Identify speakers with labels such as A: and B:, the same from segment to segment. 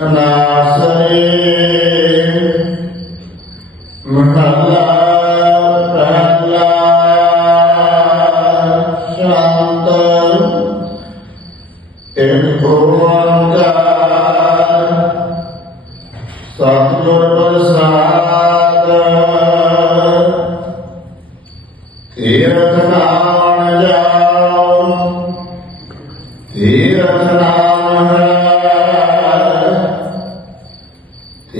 A: Nasari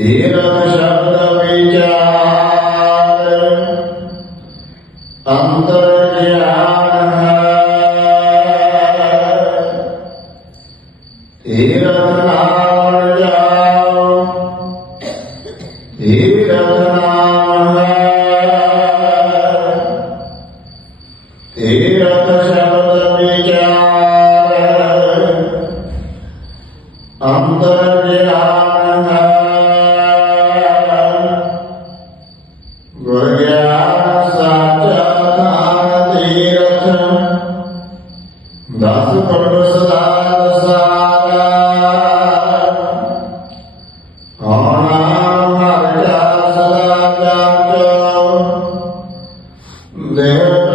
A: ਤੇਰਾ ਸ਼ਬਦ ਵਿਚਾਰ ਅੰਤਰ ਗਿਆਨ ਹੈ। ਤੇਰਾ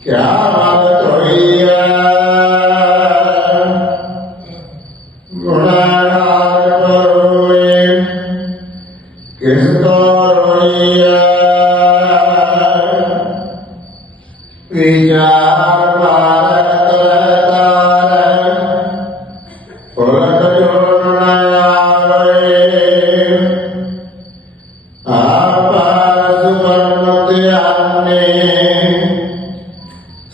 A: ਕਿਆ ਬਾਤ ਹੋਈ ਹੈ ਗੁਣਾ ਨਾਲ ਕਰੋਏ ਕਿਸ ਤੋਂ ਰੋਈ ਹੈ ਵਿਚਾਰ ਮਾਰਤ ਤਾਰ ਫੁਲਟ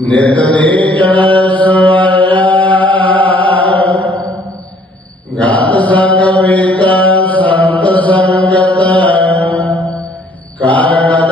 A: ਨਿਤ ਦੇਖਣ ਸਵਾਇਆ। ਗਤ ਕਾਰਨ